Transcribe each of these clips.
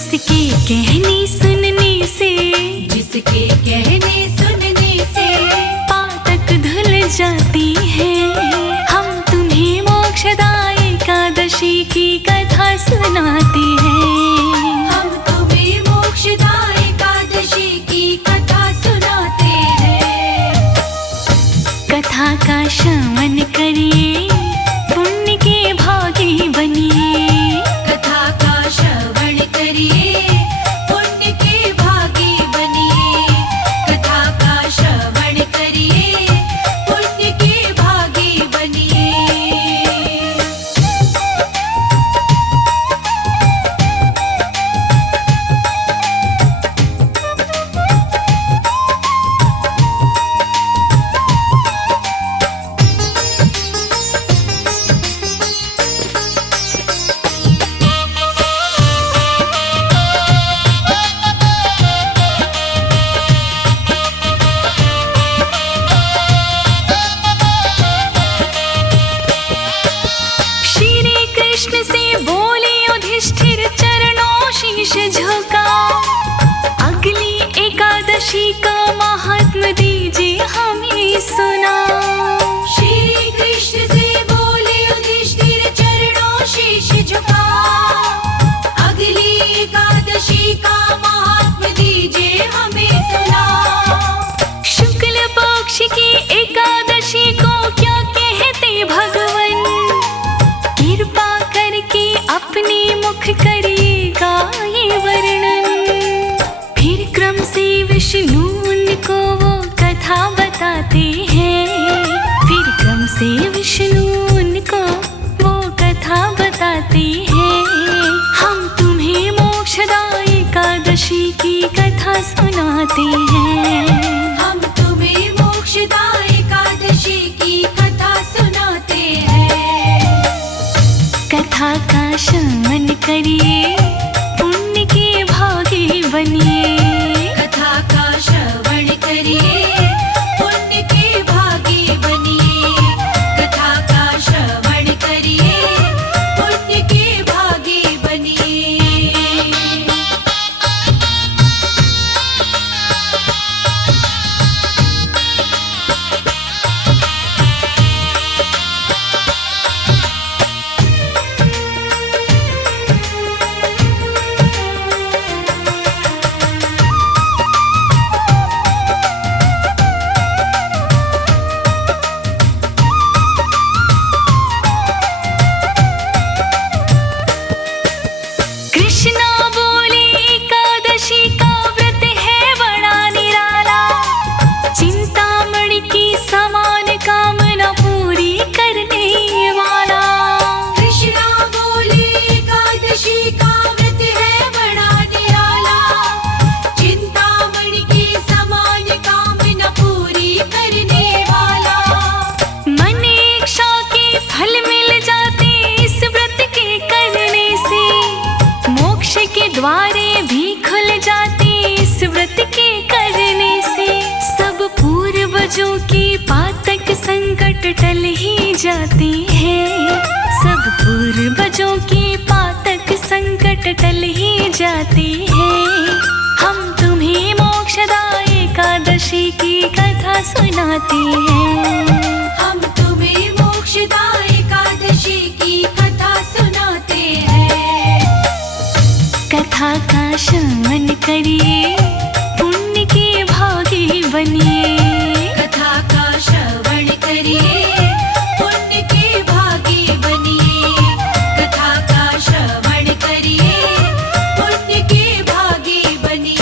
जिसके कहने सुनने से, जिसके कहने सुनने से पातक धुल जाती है। हम तुम्हें मोक्षदायी एकादशी की कथा सुनाते हैं। हम तुम्हें मोक्षदायी एकादशी की कथा सुनाते हैं। कथा का श्रवण करिए, पुण्य के भागी बनिए। कथा का श्रवण करिए, पुण्य के भागी बनिए। कथा का श्रवण करिए, पुण्य के भागी बनिए। कृष्ण से बोले युधिष्ठिर, चरणों शीश झुका। अगली एकादशी का महात्म दीजिए हमें सुना। श्री कृष्ण से बोले युधिष्ठिर, चरणों शीश झुका। अगली एकादशी का महात्म दीजिए हमें सुना। शुक्ल पक्ष की एकादशी को क्या कहते भगवान, कृपा करके अपने मुख करिएगा ये वर्णन। फिर क्रम से विष्णु उनको वो कथा बताते हैं। फिर क्रम से विष्णु उनको वो कथा बताते हैं। हम तुम्हें मोक्षदायी एकादशी की कथा सुनाते हैं। हम तुम्हें मोक्षदायी एकादशी की कथा सुनाते हैं। कथा का श्रवण करिए, पुण्य के भागी बनिए। कथा का श्रवण करिए, पुण्य के भागी बनिए। कथा का श्रवण करिए, पुण्य के भागी बनिए। कृष्णा बोले एकादशी का व्रत है बड़ा निराला। चिंतामणि की समान कामना पूरी करने वाला। कृष्णा बोले एकादशी का व्रत है बड़ा निराला। चिंतामणि की समान कामना पूरी करने वाला। मन इच्छा के फल मिल जाते इस व्रत के करने से। मोक्ष के द्वारे भी खुल जाते इस व्रत के करने से। सब पूर्वजों की पातक संकट टल ही जाते हैं। सब पूर्वजों की पातक संकट टल ही जाते हैं। हम तुम्हें मोक्षदायी एकादशी की कथा सुनाते हैं। हम तुम्हें मोक्षदायी एकादशी की कथा सुनाते हैं। कथा का श्रवण करिए, पुण्य के भागी बनिए। कथा का श्रवण करिए, पुण्य के भागी बनिए। कथा का श्रवण करिए, पुण्य के भागी बनिए।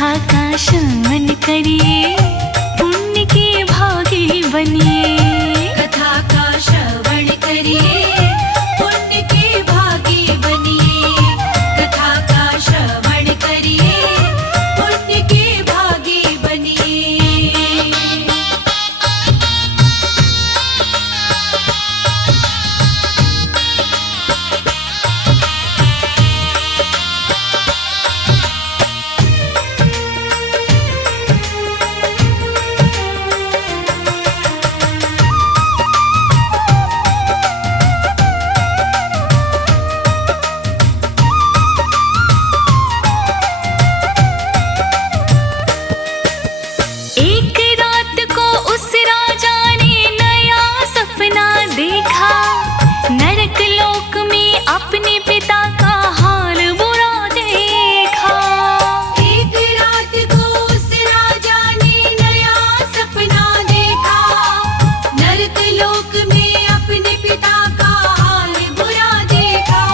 कथा का श्रवण करिए, पुण्य के भागी बनिए। कथा का श्रवण करिए, पुण्य के भागी बनिए। कथा का श्रवण करिए, पुण्य के भागी बनिए। एक रात को उस राजा ने नया सपना देखा, नरक लोक में अपने पिता का हाल बुरा देखा। एक रात को उस राजा ने नया सपना देखा, नरक लोक में अपने पिता का हाल बुरा देखा।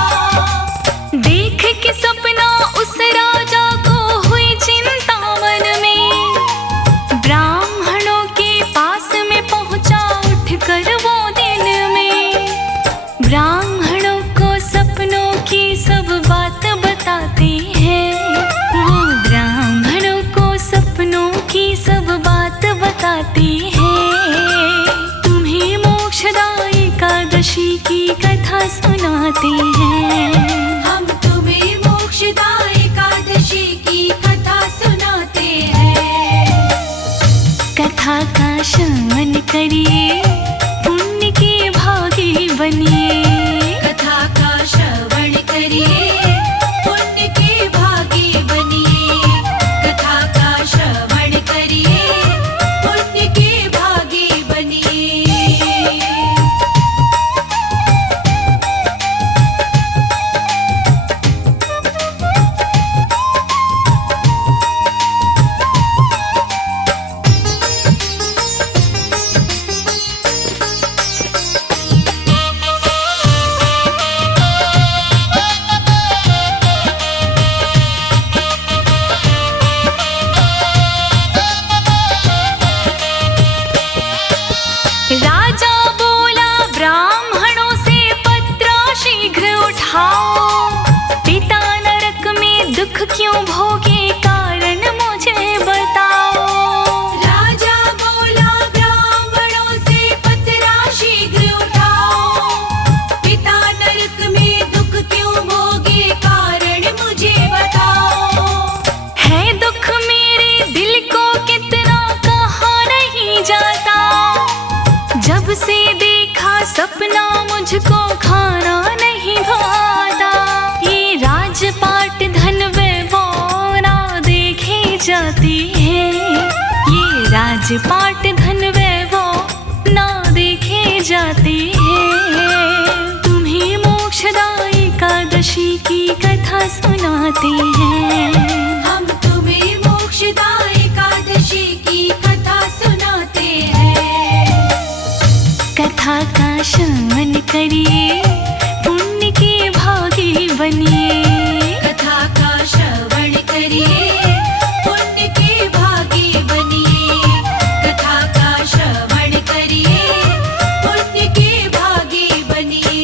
देख के सपना उस राजा को हुई चिंता मन में, ब्राह्मणों के पास में पहुंचा उठकर वो दिन में। ब्राह्मणों को सपनों की सब बात बताते हैं, वो ब्राह्मणों को सपनों की सब बात बताते हैं। तुम्हें मोक्षदायी एकादशी की कथा सुनाते हैं। हम तुम्हें मोक्षदायी एकादशी की कथा सुनाते हैं। कथा का श्रवण करिए, पुण्य के भागी बनिए। कथा का श्रवण करिए, पुण्य के भागी बनिए। कथा का श्रवण करिए, पुण्य के भागी बनिए। राजा बोला ब्राह्मणों से, पत्रा शीघ्र उठाओ। पिता नरक में दुख क्यों भोगे, कारण मुझे बताओ। राजा बोला ब्राह्मणों से, पत्रा शीघ्र उठाओ। पिता नरक में दुख क्यों भोगे, कारण मुझे बताओ। है दुख मेरे दिल को कितना, कहा नहीं जाता। जब से देखा सपना मुझको खाना नहीं भाता। ये राजपाट धन वैभव ना देखे जाती है, ये राजपाट धन वैभव ना देखे जाते हैं। तुम्हें मोक्षदायी एकादशी की कथा सुनाते हैं। हम तुम्हें मोक्षदायी एकादशी की कथा सुनाते हैं। कथा का श्रवण करिए, पुण्य के भागी बनिए। कथा का श्रवण करिए, पुण्य के भागी बनिए। कथा का श्रवण करिए, पुण्य के भागी बनिए।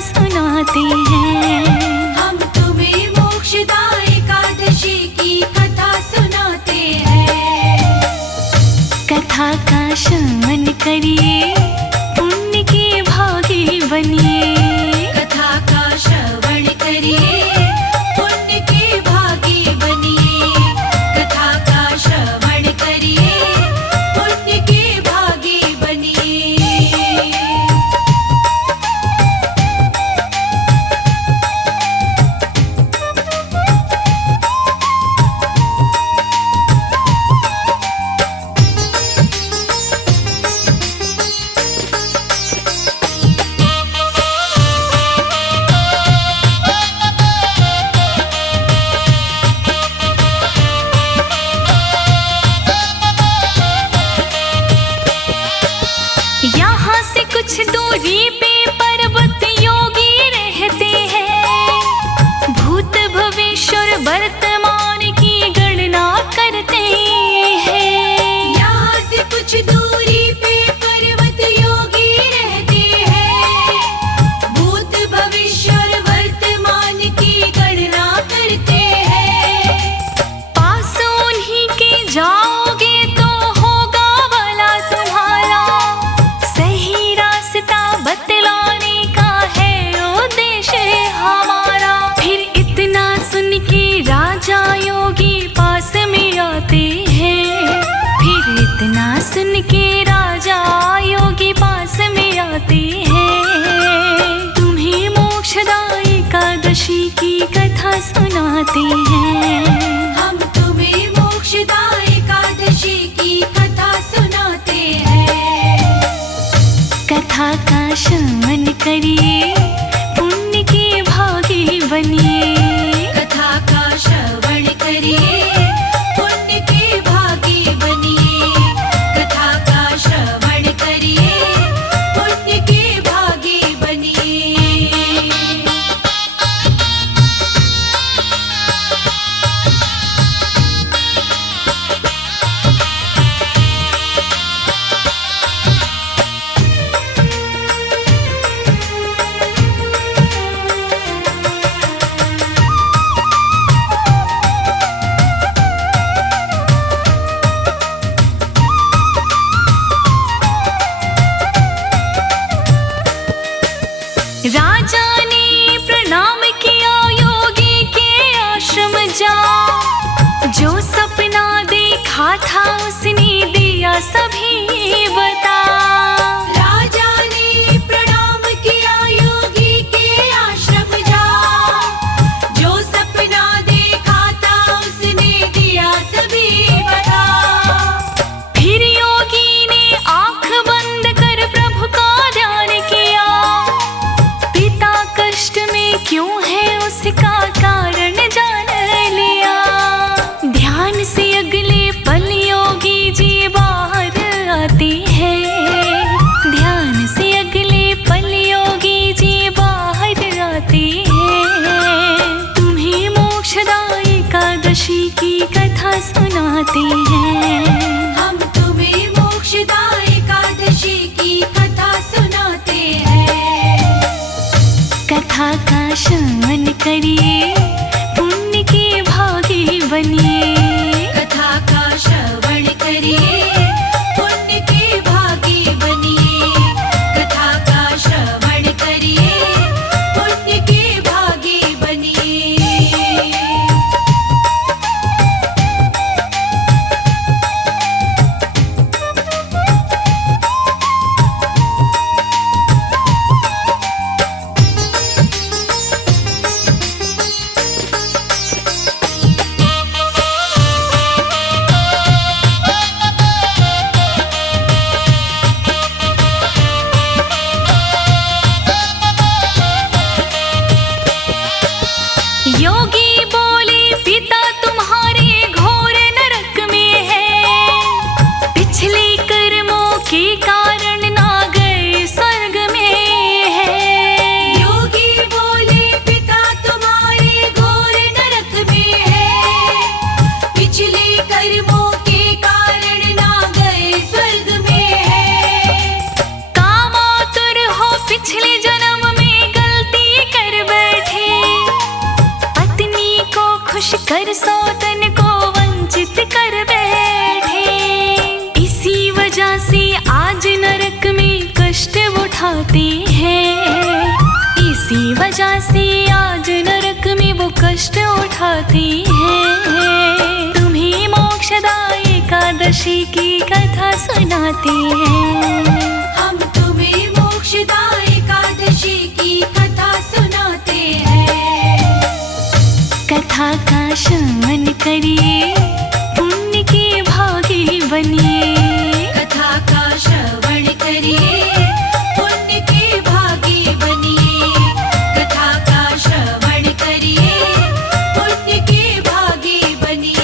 सुनाते हैं। हम तुम्हें मोक्षदा एकादशी की कथा सुनाते हैं। कथा का श्रवण करिए, पुण्य के भागी बनिए। कथा का श्रवण करिए, पुण्य के भागी बनिए। कथा का श्रवण करिए, पुण्य के भागी बनिए। यहाँ से कुछ दूरी पे पर्वत योगी रहते हैं। भूत भविष्य और वर्तमान की गणना करते हैं। यहाँ से कुछ दूरी पे पर्वत योगी रहते हैं। भूत भविष्य और वर्तमान की गणना करते हैं। पास उन्हीं के जाओगे तो होगा भला तुम्हारा। सही रास्ता बतलाने का है उद्देश्य हमारा। फिर इतना सुन के राजा योगी पास में आते हैं। फिर इतना सुन के राजा योगी पास में आते हैं। तुम्हें मोक्षदा एकादशी की कथा सुनाते हैं। हम तुम्हें मोक्षदा एकादशी की कथा सुनाते हैं। कथा का श्रवण करिए, पुण्य के भागी बनिए। कथा का श्रवण करिए, पुण्य के भागी बनिए। कथा का श्रवण करिए, पुण्य के भागी बनिए। राजा ने प्रणाम किया, योगी के आश्रम जा। जो सपना देखा था उसने दिया सभी बता। राजा ने प्रणाम किया, योगी के आश्रम जा। जो सपना देखा था उसने दिया सभी बता। फिर योगी ने आंख बंद कर प्रभु का ध्यान किया। पिता कष्ट में क्यों है उसका कारण जान लिया। ध्यान से अगले पल योगी जी बाहर आते हैं। ध्यान से अगले पल योगी जी बाहर आते हैं। तुम्हें मोक्षदा एकादशी की कथा सुनाते हैं। हम तुम्हें मोक्षदा एकादशी की कथा सुनाते हैं। कथा का श्रवण करिए, पुण्य के भागी बनिए। कथा का श्रवण करिए, पुण्य के भागी बनिए। कथा का श्रवण करिए, पुण्य के भागी बनिए। नर सौतन को वंचित कर बैठे। इसी वजह से आज नरक में कष्ट उठाते हैं। इसी वजह से आज नरक में वो कष्ट उठाते हैं। तुम्हें मोक्षदायी एकादशी की कथा सुनाते हैं। हम तुम्हें मोक्षदायी एकादशी की कथा सुनाते हैं। कथा का श्रवण करिए, पुण्य के भागी बनिए। कथा का श्रवण करिए, पुण्य के भागी बनिए। कथा का श्रवण करिए, पुण्य के भागी बनिए।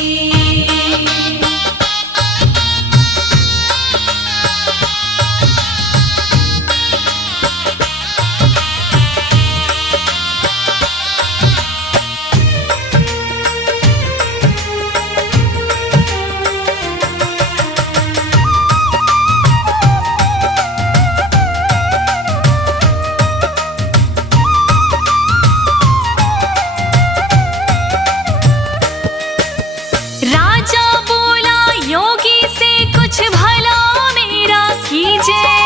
राजा बोला योगी से कुछ भला मेरा कीजिए।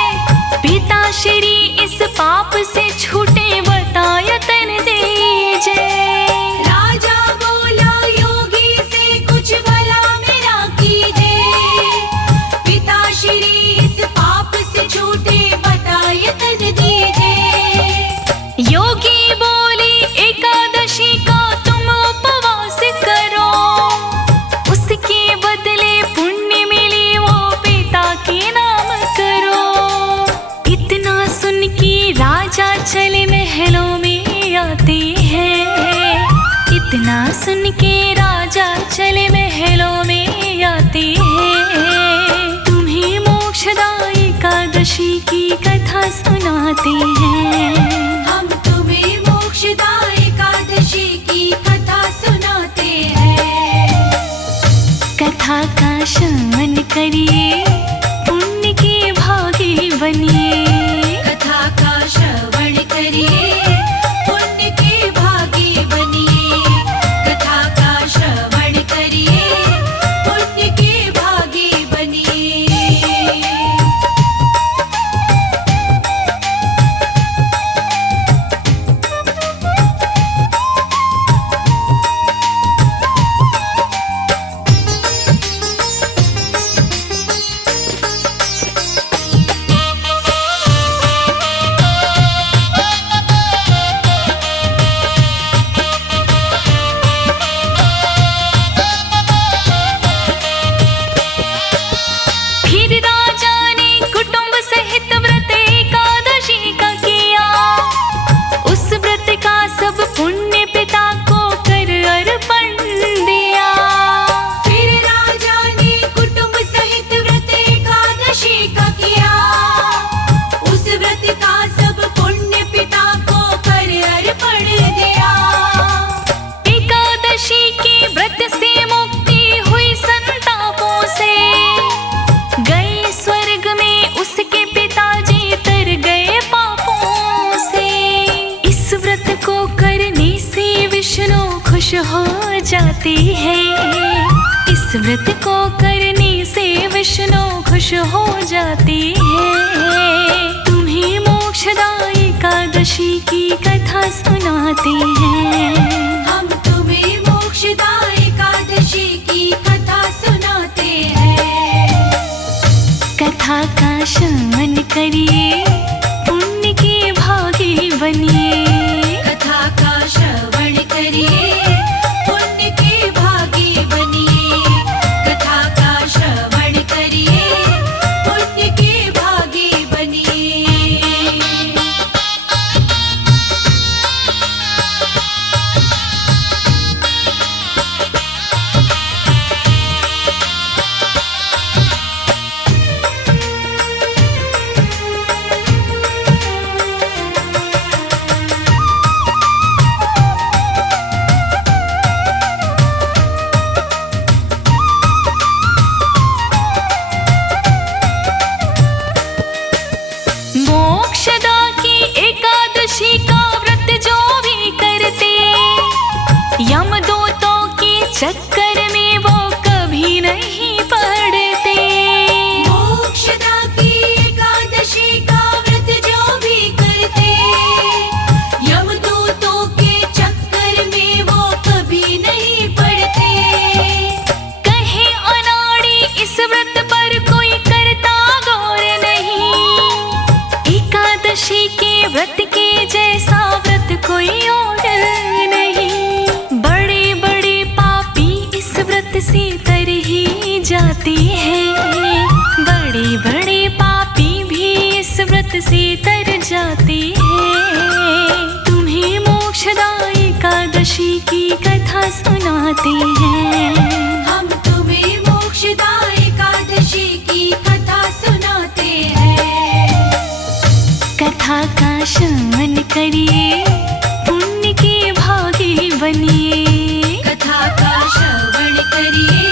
पिता श्री इस पाप से छूटे बतायतन दीजिए। राजा बोला योगी से कुछ भला मेरा कीजिए। पिता श्री इस पाप से छूटे बतायतन दीजिए। योगी बोली एकादशी का तुम उपवास करो, उसके बदले पुण्य मिले वो पिता के नाम करो। इतना सुन के राजा चले महलों में आते हैं। इतना सुन के राजा चले महलों में आते हैं। तुम्हें मोक्षदायी एकादशी की कथा सुनाते हैं। हम तुम्हें मोक्षदायी एकादशी की कथा सुनाते हैं। कथा का श्रवण करिए, पुण्य के भागी बनिए। कथा का श्रवण करिए, पुण्य के भागी बनिए। कथा का श्रवण करिए, पुण्य के भागी बनिए। फिर राजा ने कुटुंब सहित व्रत एकादशी का किया। उस व्रत का सब पुण्य पिता को कर अर्पण दिया। फिर राजा ने कुटुंब सहित व्रत एकादशी का किया। उस व्रत का सब पुण्य पिता को कर अर्पण दिया। एकादशी के व्रत से मुक्ति हुई संतापों से। गए स्वर्ग में उसके पिताजी तर गए पापों से। इस व्रत को करने से विष्णु खुश हो जाते हैं। इस व्रत को करने से विष्णु खुश हो जाते हैं। तुम्हें मोक्षदायी एकादशी की कथा सुनाते हैं। हम तुम्हें मोक्षदायी एकादशी की कथा सुनाते हैं। कथा का श्रवण करिए, पुण्य के भागी बनिए। कथा का श्रवण करिए, पुण्य के भागी बनिए। कथा का श्रवण करिए, पुण्य के भागी बनिए। व्रत के जैसा व्रत कोई और नहीं। बड़े बड़े पापी इस व्रत से तर ही जाते हैं। बड़े बड़े पापी भी इस व्रत से तर जाते हैं। तुम्हें मोक्षदायी एकादशी की कथा सुनाते हैं। हम तुम्हें मोक्षदायी एकादशी की कथा सुनाते हैं। कथा का श्रवण करिए, पुण्य के भागी बनिए। कथा का श्रवण करिए,